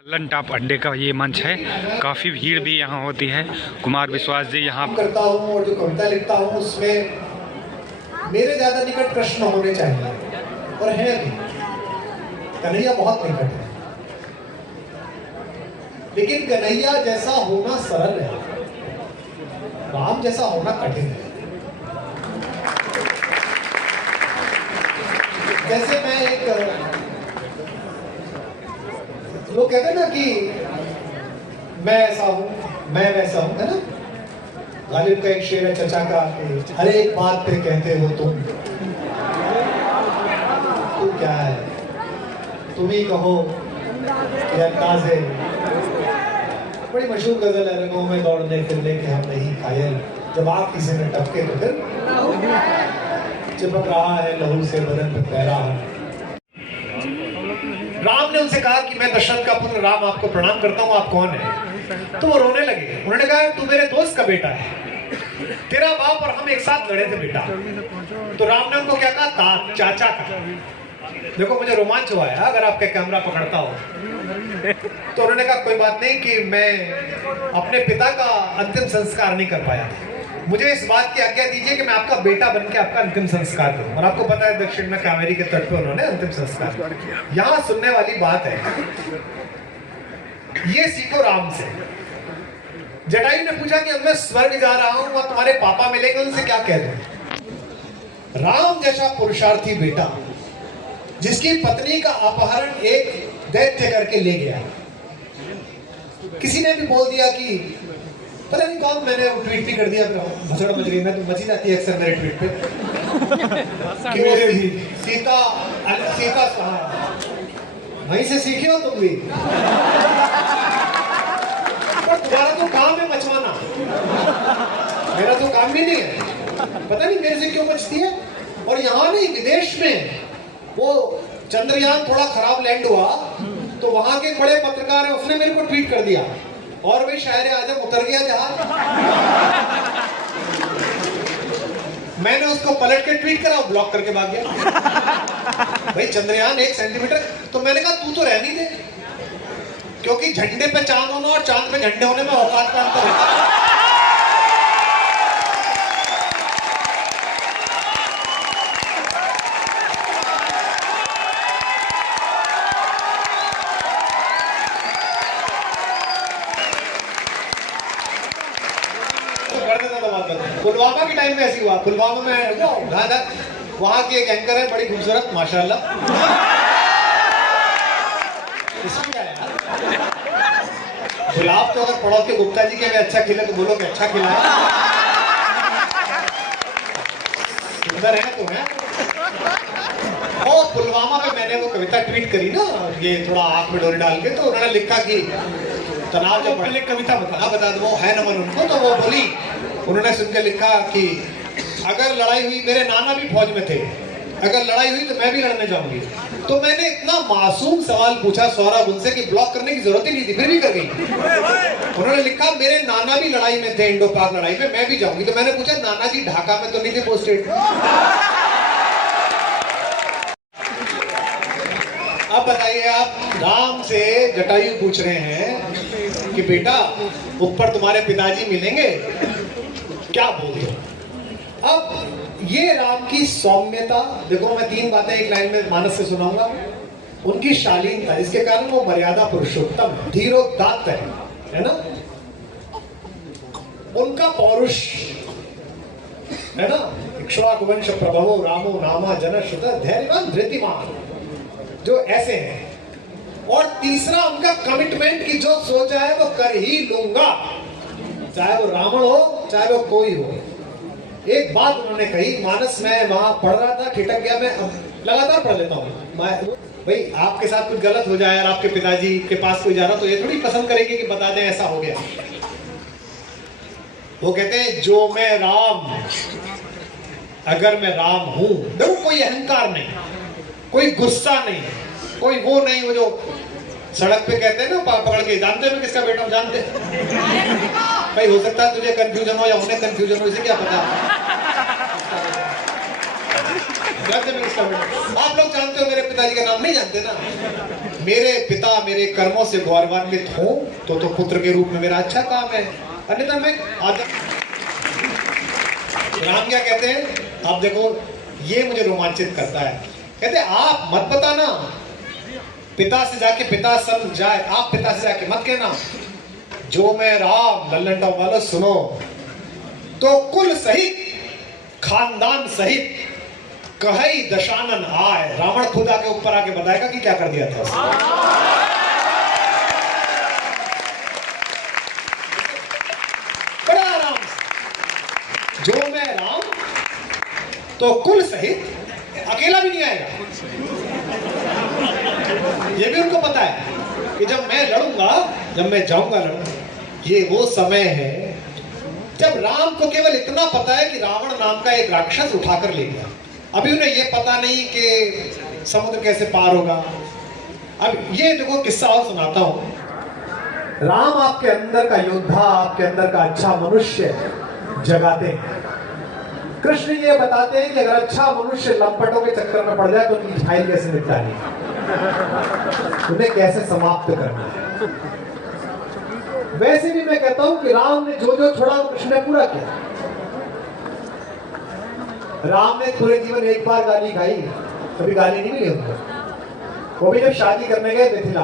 Lalan top अड्डे का ये मंच है, काफ़ी भीड़ भी यहाँ होती है। कुमार विश्वास जी यहाँ करता हूँ और जो कविता लिखता हूँ उसमें मेरे ज्यादा निकट प्रश्न होने चाहिए और है भी। कन्हैया बहुत निकट है, लेकिन कन्हैया जैसा होना सरल है, राम जैसा होना कठिन है। जैसे मैं एक लोग कहते हैं ना कि मैं ऐसा हूं, मैं वैसा हूं, है ना। गालिब का एक शेर है चचा का, हर एक बात पे कहते हो तुम क्या है, तुम ही कहो ये अंदाज है। बड़ी मशहूर गजल है, रंगों में दौड़ने फिरने के हम नहीं घायल, जब आप किसी में टपके तो फिर चिपक रहा है लहू से बदन पे पहरा है। राम ने उनसे कहा कि मैं दशरथ का पुत्र राम आपको प्रणाम करता हूँ, आप कौन है? तो वो रोने लगे। उन्होंने कहा तू मेरे दोस्त का बेटा है, तेरा बाप और हम एक साथ लड़े थे बेटा। तो राम ने उनको क्या कहा? चाचा का। देखो मुझे रोमांच हुआ है अगर आपका कैमरा पकड़ता हो। तो उन्होंने कहा कोई बात नहीं कि मैं अपने पिता का अंतिम संस्कार नहीं कर पाया, मुझे इस बात की आज्ञा दीजिए कि मैं आपका बेटा बनके आपका अंतिम संस्कार करूं। और आपको पता है दक्षिण में कावेरी के तट पे उन्होंने अंतिम संस्कार किया। यहां सुनने वाली बात है, ये सीखो राम से। जटायु ने पूछा कि अब मैं स्वर्ग जा रहा हूं और तुम्हारे पापा मिलेंगे, उनसे क्या कह दूं? राम जैसा पुरुषार्थी बेटा जिसकी पत्नी का अपहरण एक दैत्य करके ले गया। किसी ने भी बोल दिया कि पता नहीं कौन, मैंने ट्वीट भी कर दिया, भसड़ मच गई। मैं तो मची जाती है अक्सर मेरे ट्वीट पे कि मेरे भी सीता वहीं से सीखे हो तुम भी। पर तुम्हारा तो काम है मचवाना, मेरा तो काम भी नहीं है। पता नहीं मेरे से क्यों मचती है। और यहाँ नहीं, विदेश में वो चंद्रयान थोड़ा खराब लैंड हुआ तो वहां के बड़े पत्रकार है, उसने मेरे को ट्वीट कर दिया और भाई शायर आजम उतर गया जहाज। मैंने उसको पलट के ट्वीट करा, ब्लॉक करके भाग गया। भाई चंद्रयान 1 सेंटीमीटर। तो मैंने कहा तू तो रहनी दे, क्योंकि झंडे पे चांद होना और चांद पे झंडे होने में औकात का अंतर होता है। पुलवामा के टाइम में ऐसी हुआ। पुलवामा में वहां की एक एंकर है बड़ी खूबसूरत माशाल्लाह। इसमें क्या है यार, गुलाब तो अगर पड़ोस के गुप्ता जी के भी अच्छा खिले तो बोलो कि अच्छा खिला है, सुंदर है तो है। और पुलवामा में मैंने वो कविता ट्वीट करी ना, ये थोड़ा आंख में डोरी डाल के, तो उन्होंने लिखा कि तनाव जब पहले कविता बता दो, वो है नमन उनको। तो वो बोली, उन्होंने सुनकर लिखा कि अगर लड़ाई हुई, मेरे नाना भी फौज में थे, अगर लड़ाई हुई तो मैं भी लड़ने जाऊंगी। तो मैंने इतना मासूम सवाल पूछा सौरभ उनसे कि ब्लॉक करने की जरूरत ही नहीं थी, फिर भी कर गई। उन्होंने लिखा मेरे नाना भी लड़ाई में थे, इंडो पाक लड़ाई में, मैं भी जाऊंगी। तो मैंने पूछा नाना जी ढाका में तो नहीं थे पोस्टेड? अब बताइए, आप राम से जटायु पूछ रहे हैं कि बेटा ऊपर तुम्हारे पिताजी मिलेंगे, क्या बोल दो? अब ये राम की सौम्यता देखो, मैं 3 बातें एक लाइन में मानस से सुनाऊंगा। उनकी शालीनता, इसके कारण वो मर्यादा पुरुषोत्तम धीरोदात्त है ना। उनका पौरुष है ना, इक्ष्वाकु वंश प्रभवो रामो नामा जन श्रुत धैर्यवान धृतिमान, जो ऐसे हैं। और तीसरा उनका कमिटमेंट कि जो सोचा है वो कर ही लूंगा, चाहे वो रावण हो चाहे वो कोई हो। एक बात उन्होंने कही, मानस में वहां पढ़ रहा था, खिटक गया, मैं लगातार पढ़ लेता हूँ। भाई आपके साथ कुछ गलत हो जाए और आपके पिताजी के पास कोई जा रहा तो ये थोड़ी पसंद करेंगे कि बता दें ऐसा हो गया। वो कहते हैं जो मैं राम, अगर मैं राम हूं, देखो कोई अहंकार नहीं, कोई गुस्सा नहीं, कोई वो नहीं, वो जो सड़क पे कहते हैं ना पकड़ के, जानते हो मैं किसका बेटा हूं? जानते भाई, हो सकता है तुझे कंफ्यूजन हो या उन्हें कंफ्यूजन हो, इसे क्या पता। राज्य मिनिस्टर बेटा। आप लोग जानते हो मेरे पिताजी का नाम नहीं जानते ना? मेरे पिता मेरे कर्मों से गौरवान्वित हो तो पुत्र के रूप में मेरा अच्छा काम है, अन्यथा मैं राम क्या कहते हैं? आप देखो, ये मुझे रोमांचित करता है। कहते आप मत बताना, पिता से जाके पिता सन जाए, आप पिता से जाके मत कहना, जो मैं राम लल्लन टॉप वालों सुनो तो कुल सहित खानदान सहित कहीं दशानन आए। रावण खुद आके ऊपर आके बताएगा कि क्या कर दिया था उसने। बड़ा आराम से, जो मैं राम तो कुल सहित, अकेला भी नहीं आएगा। ये भी उनको पता है कि जब मैं लड़ूंगा, जब मैं जाऊंगा लड़ूंगा, ये वो समय है जब राम को केवल इतना पता है कि रावण नाम का एक राक्षस उठाकर ले गया। अभी उन्हें यह पता नहीं कि समुद्र कैसे पार होगा। अब ये देखो किस्सा और सुनाता हूं। राम आपके अंदर का योद्धा, आपके अंदर का अच्छा मनुष्य जगाते हैं। कृष्ण ये बताते हैं कि अगर अच्छा मनुष्य लंपटों के चक्कर में पड़ जाए तो उनकी झाइल कैसे निपटानी है, उन्हें कैसे समाप्त करना है। वैसे भी मैं कहता हूं कि राम ने जो जो छोड़ा वो कृष्ण ने पूरा किया। राम ने पूरे जीवन एक बार गाली खाई, कभी गाली नहीं मिली उनको। वो भी जब शादी करने गए मिथिला,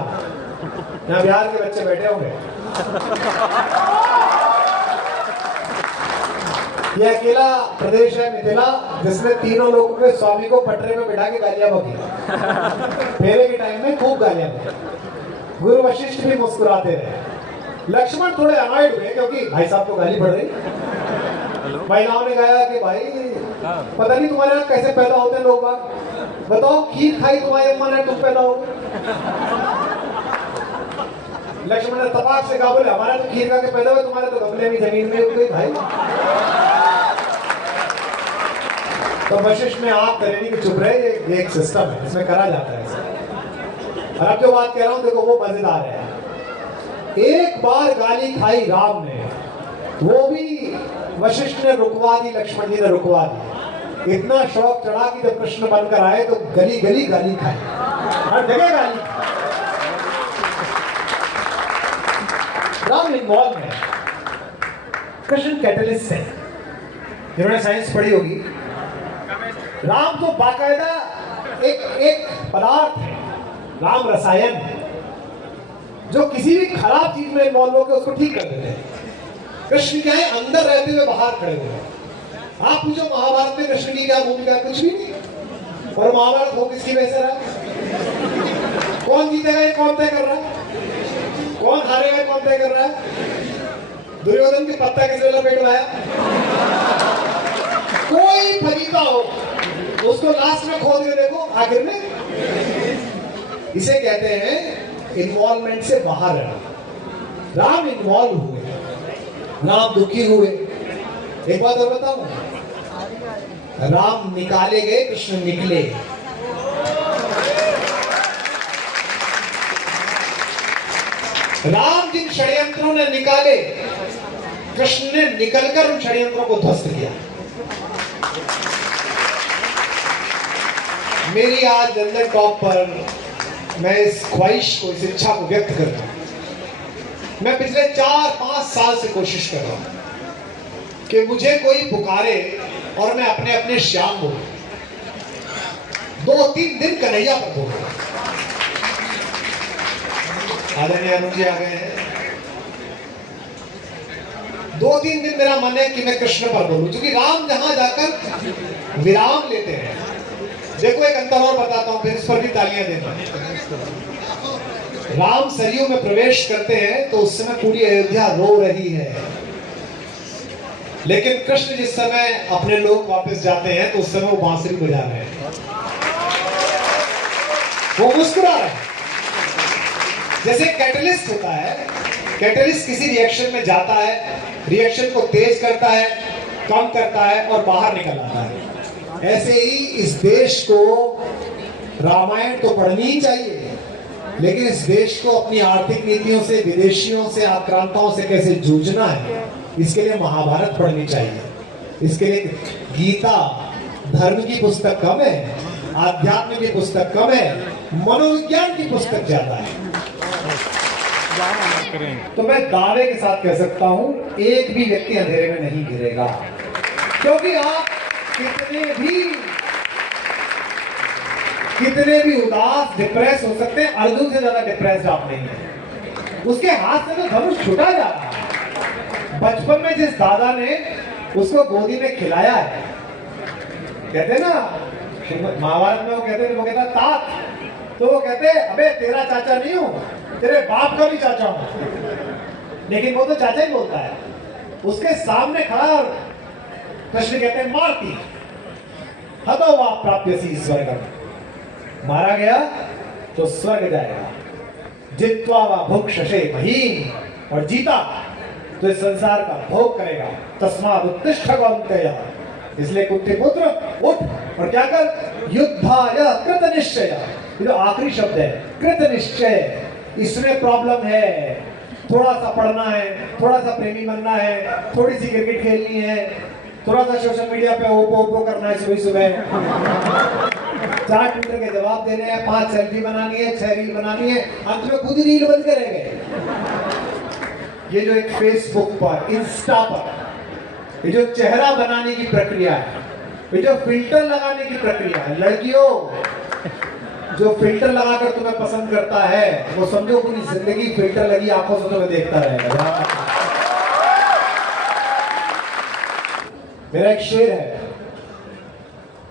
यहाँ बिहार के बच्चे बैठे होंगे, ये अकेला प्रदेश है मिथिला जिसमें तीनों लोगों के स्वामी को पटरे में बिठा के गालियां बकी। फेरे के टाइम में खूब गालियां बकी। गुरु वशिष्ठ भी मुस्कुराते रहे। लक्ष्मण थोड़े अनॉयड हुए क्योंकि भाई साहब को गाली पड़ रही। महिलाओं ने कहा कि भाई पता नहीं तुम्हारे यहाँ कैसे पैदा होते हैं लोग बाग, बताओ खीर खाई तुम्हारी अम्मा ने, तुम पैदा हो। लक्ष्मण ने तपाक से कहा, बोले हमारे तो खीर खा के पैदा हुए, तुम्हारे तो गमले में जमीन में उग गई भाई। तो वशिष्ठ में आप करेंगे कि चुप रहे, ये एक सिस्टम है, इसमें करा जाता है। और अब जो बात कह रहा हूं देखो वो मजेदार है। एक बार गाली खाई राम ने, वो भी वशिष्ठ ने रुकवा दी, लक्ष्मण जी ने रुकवा दी। इतना शौक चढ़ा कि जब कृष्ण बनकर आए तो गली गली गाली खाई, हर जगह गाली। राम इन्वॉल्व है, कृष्ण कैटलिस्ट है। जिन्होंने साइंस पढ़ी होगी, राम तो बाकायदा एक पदार्थ है, राम रसायन है जो किसी भी खराब चीज में इन्वॉल्व होकर उसको ठीक कर देते हैं। कृष्ण क्या है, अंदर रहते हुए बाहर खड़े हुए। आप पूछो महाभारत में कृष्ण की क्या भूमिका, कुछ भी नहीं। और महाभारत हो किसकी वजह से रहा? कौन जीतेगा ये कौन तय कर रहा है? कौन हारेगा कौन तय कर रहा है? दुर्योधन के पत्ता किस वेला पेट में आया? कोई फरीदा हो उसको लास्ट में खोद के देखो, आखिर में। इसे कहते हैं इन्वॉल्वमेंट से बाहर रहना। राम इन्वॉल्व हुए, राम दुखी हुए। एक बात और बताऊं, राम निकाले गए, कृष्ण निकले। राम जिन षड्यंत्रों ने निकाले, कृष्ण ने निकलकर उन षड्यंत्रों को ध्वस्त किया। मेरी आज लंदन टॉप पर मैं इस ख्वाहिश को, इस इच्छा को व्यक्त कर रहा हूं। मैं पिछले 4-5 साल से कोशिश कर रहा हूं कि मुझे कोई पुकारे और मैं अपने अपने श्याम बोलूं, 2-3 दिन कन्हैया पर बोलूं। आदरणीय अनुज जी आ गए हैं। 2-3 दिन मेरा मन है कि मैं कृष्ण पर बोलूं, क्योंकि राम जहां जाकर विराम लेते हैं। देखो एक अंतर और बताता हूं, फिर इस पर भी तालियां देना। राम सरयू में प्रवेश करते हैं तो उस समय पूरी अयोध्या रो रही है, लेकिन कृष्ण जिस समय अपने लोग वापस जाते हैं तो उस समय वो बांसुरी बजा रहे हैं, वो मुस्कुरा रहे हैं। जैसे कैटलिस्ट होता है, कैटलिस्ट किसी रिएक्शन में जाता है, रिएक्शन को तेज करता है, कम करता है और बाहर निकल आता है। ऐसे ही इस देश को रामायण तो पढ़नी ही चाहिए, लेकिन इस देश को अपनी आर्थिक नीतियों से, विदेशियों से, आक्रांताओं से कैसे जूझना है, इसके लिए महाभारत पढ़नी चाहिए। इसके लिए गीता धर्म की पुस्तक कम है, आध्यात्म की पुस्तक कम है, मनोविज्ञान की पुस्तक ज्यादा है। तो मैं दावे के साथ कह सकता हूं, एक भी व्यक्ति अंधेरे में नहीं गिरेगा, क्योंकि आप कितने भी उदास, डिप्रेस हो सकते हैं। अर्जुन से ज्यादा डिप्रेस आप नहीं है। उसके हाथ से तो धनुष छूटा जा रहा है। बचपन में जिस दादा ने उसको गोदी में खिलाया है, कहते ना महाभारत में, वो कहता तात, तो वो कहते अबे तेरा चाचा नहीं हूं, तेरे बाप का भी चाचा हूं। लेकिन वो तो चाचा ही बोलता है। उसके सामने खड़ा कृष्ण कहते हैं मारती हतो वा प्राप्यसी स्वर्गम, मारा गया तो स्वर्ग जाएगा। जित्वा वा भुक्षसे महीम, और जीता तो इस संसार का भोग करेगा। तस्मात् उत्तिष्ठ कौन्तेय, इसलिए कुंती पुत्र उठ और क्या कर, युद्धाय कृत निश्चय। ये जो आखिरी शब्द है कृत निश्चय, इसमें प्रॉब्लम है। थोड़ा सा पढ़ना है, थोड़ा सा प्रेमी बनना है, थोड़ी सी क्रिकेट खेलनी है, थोड़ा सा सोशल मीडिया पे ओपो ओपो करना है सुबह सुबह, 4 ट्विटर के जवाब देने हैं, 5 सेल्फी बनानी है, 6 रील बनानी है, अंत में खुद ही रील बंद करेंगे। ये जो एक फेसबुक पर, इंस्टा पर, ये जो चेहरा बनाने की प्रक्रिया है, ये जो फिल्टर लगाने की प्रक्रिया है, लड़कियों जो फिल्टर लगाकर तुम्हें पसंद करता है, वो समझो पूरी जिंदगी फिल्टर लगी आंखों से तुम्हें देखता रहेगा। मेरा एक शेर है,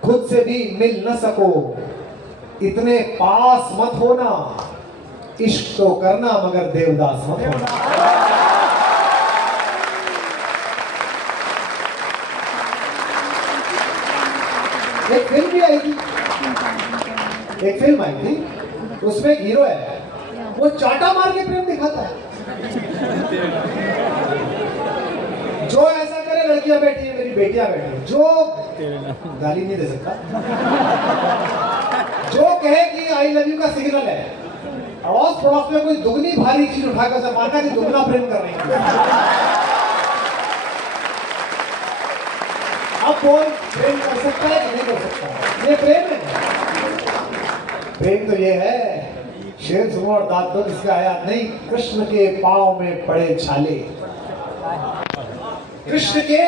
खुद से भी मिल न सको, इतने पास मत होना, इश्क तो करना मगर देवदास मत होना। एक फिल्म भी आई थी, एक फिल्म आई थी, उसमें एक हीरो है, वो चाटा मार के प्रेम दिखाता है। जो ऐसा करे, लड़कियां बैठी है, मेरी बेटियां बैठी है, जो गाली नहीं दे सकता, जो कहे कि आई लव यू का सिग्नल है, अड़ोस पड़ोस में कोई दुगनी भारी चीज उठाकर से मानना कि दुगना प्रेम कर रही है। अब कौन प्रेम कर सकता है कि नहीं कर सकता? ये प्रेम है। प्रेम तो ये है, शेर सुनो और दांत दो, जिसका याद नहीं, कृष्ण के पांव में पड़े छाले, कृष्ण के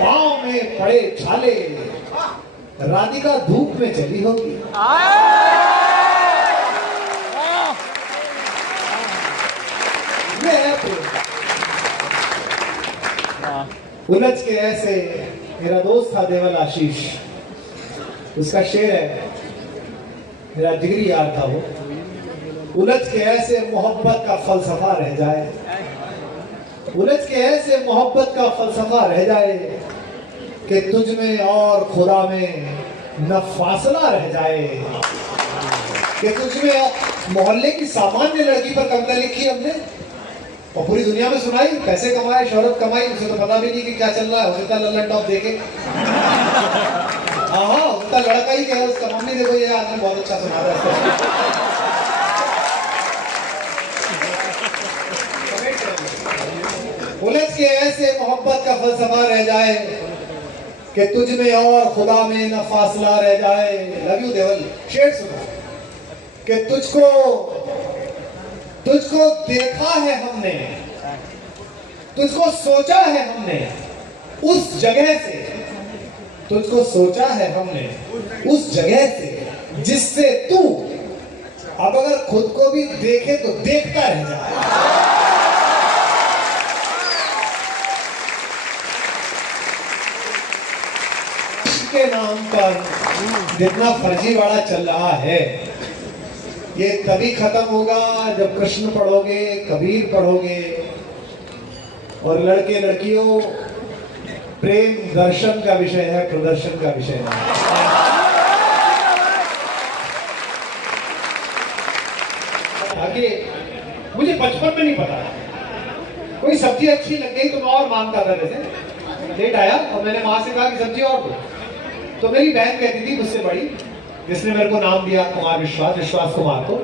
पांव में पड़े छाले, राधिका धूप में चली होगी। ये है प्रेम। उलझ के ऐसे, मेरा दोस्त था देवल आशीष, उसका शेर है, मेरा जिगरी यार था वो, उलझ के ऐसे मोहब्बत का फलसफा रह जाए, उलझ के ऐसे मोहब्बत का फलसफा रह जाए कि तुझ में और खुदा में न फासला रह जाए, कि तुझ में मोहल्ले की सामान्य लड़की पर कविता लिखी हमने और पूरी दुनिया में सुनाई, पैसे कमाए, शोहरत कमाई, उसे तो पता भी नहीं कि क्या चल रहा है। हो सकता लल्लन टॉप देखे, हाँ हो सकता लड़का ही कहे उसका, मम्मी देखो ये आदमी बहुत अच्छा सुना रहा है। उलझ के ऐसे मोहब्बत का फलसफा रह जाए कि तुझ में और खुदा में न फासला रह जाए। लव यू देवल। शेर सुनो कि तुझको देखा है हमने, तुझको सोचा है हमने उस जगह से, तुझको सोचा है हमने उस जगह से जिससे तू अब अगर खुद को भी देखे तो देखता रह जाए। के नाम पर जितना फर्जीवाड़ा चल रहा है, ये तभी खत्म होगा जब कृष्ण पढ़ोगे, कबीर पढ़ोगे, और लड़के लड़कियों प्रेम दर्शन का विषय है, प्रदर्शन का विषय है। आगे मुझे बचपन में नहीं पता, कोई सब्जी अच्छी लग गई तो मैं और मांगता था, जैसे लेट आया और मैंने माँ से कहा कि सब्जी और दो, तो मेरी बहन कहती थी मुझसे बड़ी, जिसने मेरे को नाम दिया कुमार विश्वास कुमार को,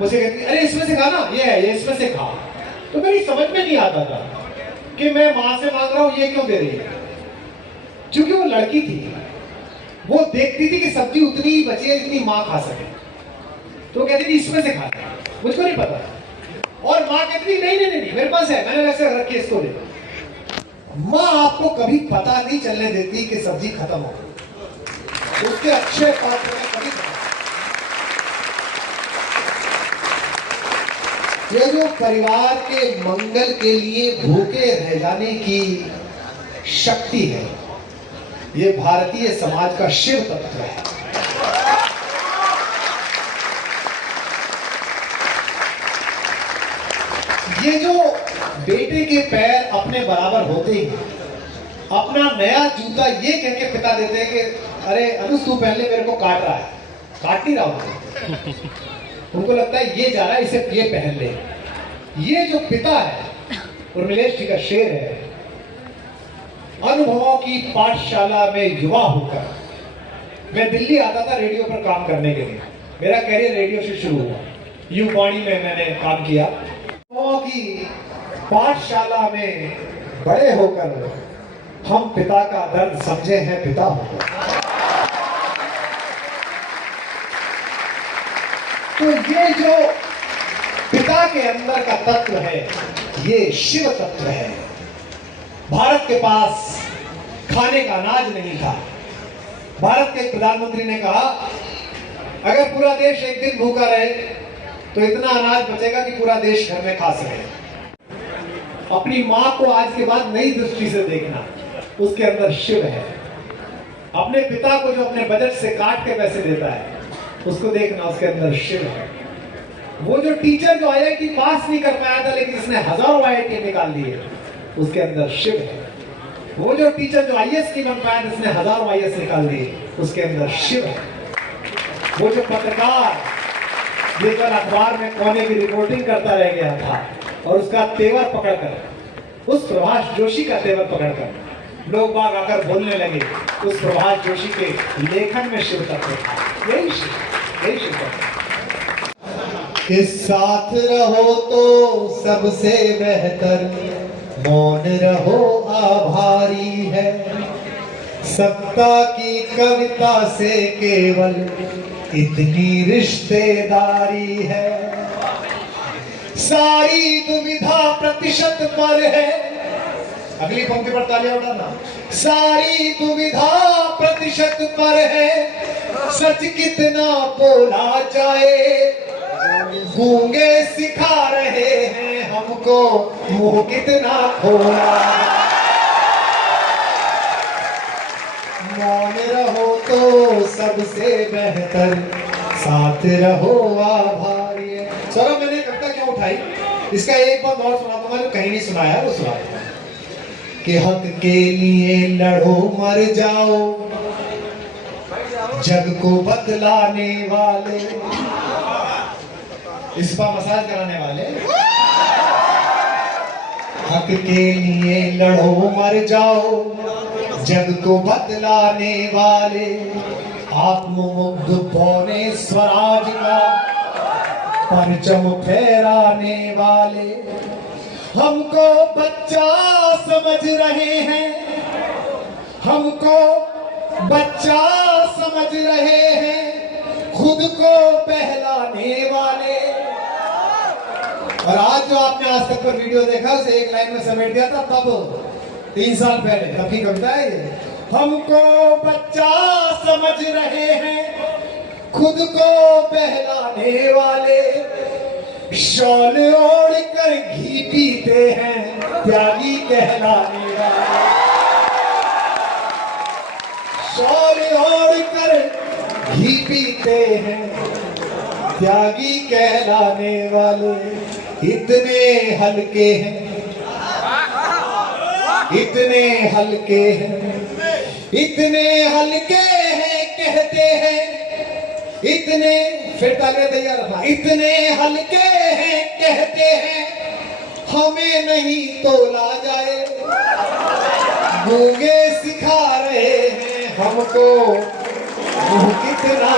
मुझसे कहती अरे इसमें से खा ना, ये है, ये इसमें से खा। तो मेरी समझ में नहीं आता था कि मैं माँ से मांग रहा हूँ, ये क्यों दे रही है, क्योंकि वो लड़की थी। वो देखती थी कि सब्जी उतनी ही बची है जितनी माँ खा सके, तो कहती थी इसमें से खाता है, मुझको नहीं पता। और माँ कहती थी नहीं नहीं नहीं मेरे पास है, मैंने वैसे रखी है, इसको दे। माँ आपको कभी पता नहीं चलने देती कि सब्जी खत्म हो गई, उसके अच्छे पात्र में कभी। ये जो परिवार के मंगल के लिए भूखे रह जाने की शक्ति है, ये भारतीय समाज का शिव तत्व है। ये जो बेटे के पैर अपने बराबर होते ही अपना नया जूता ये कह के पिता देते हैं कि अरे अनुज तू पहले मेरे को काट रहा है, काट नहीं रहा हूं। उनको लगता है ये जा रहा है, इसे ये पहन ले। ये जो पिता है उर्मिलेश जी का शेर है, अनुभवों की पाठशाला में युवा होकर मैं दिल्ली आता था रेडियो पर काम करने के लिए। मेरा कैरियर रेडियो से शुरू हुआ, युवाणी में मैंने काम किया। अनुभवों की पाठशाला में बड़े होकर हम पिता का दर्द समझे हैं पिता होकर। तो ये जो पिता के अंदर का तत्व है ये शिव तत्व है। भारत के पास खाने का अनाज नहीं था। भारत के प्रधानमंत्री ने कहा अगर पूरा देश एक दिन भूखा रहे तो इतना अनाज बचेगा कि पूरा देश घर में खा सके। अपनी मां को आज के बाद नई दृष्टि से देखना, उसके अंदर शिव है। अपने पिता को जो अपने बजट से काट के पैसे देता है उसको देखना, उसके अंदर शिव है। वो जो टीचर जो आईआईटी पास नहीं कर पाया था लेकिन इसने हजारों आईआईटी निकाल दिए, उसके अंदर शिव है। वो जो टीचर जो आईएएस नहीं बन पाया जिसने हजारों आईएएस निकाल दिए, उसके अंदर शिव है। वो जो पत्रकार ये कल अखबार में कोने की रिपोर्टिंग करता रह गया था और उसका तेवर पकड़कर, उस प्रभाष जोशी का तेवर पकड़कर लोग बाग आकर बोलने लगे, उस प्रभाष जोशी के लेखन में शिव तत्व था। यही शिव तत्व। कि साथ रहो तो सबसे बेहतर मौन रहो आभारी है। सत्ता की कविता से केवल इतनी रिश्तेदारी है। सारी दुविधा प्रतिशत पर है। अगली पंक्ति पर तालियां उठाना। सारी दुविधा प्रतिशत पर है, सच कितना बोला जाए। गूंगे सिखा रहे हैं हमको मुंह कितना खोला। मौन रहो तो सबसे बेहतर, साथ रहो आभारी है। सौरभ मैंने कविता क्यों उठाई, इसका एक बार और सुना दूंगा जो कहीं नहीं सुनाया वो सुना दूंगा। कि हक के लिए लड़ो मर जाओ, जग को बदलाने वाले, इस पर मसाज कराने वाले। हक के लिए लड़ो मर जाओ, जग को बदलाने वाले। आत्ममुग्ध पौने स्वराज का परचम फहराने वाले। हमको बच्चा समझ रहे हैं, हमको बच्चा समझ रहे हैं, खुद को बहलाने वाले। और आज जो आपने आज तक पर वीडियो देखा उसे एक लाइन में समेट दिया था, तब 3 साल पहले, तब की कविता है ये। हमको बच्चा समझ रहे हैं, खुद को बहलाने वाले। शॉल ओढ़ कर घी पीते हैं, त्यागी कहलाने वाले। शॉल ओढ़ कर घी पीते हैं, त्यागी कहलाने वाले। इतने हल्के हैं, इतने हल्के हैं, इतने हल्के हैं, कहते हैं इतने, फिर तालियां तैयार रखना। इतने हल्के हैं, कहते हैं हमें नहीं तोला जाए। गूंगे सिखा रहे हैं हमको मुंह कितना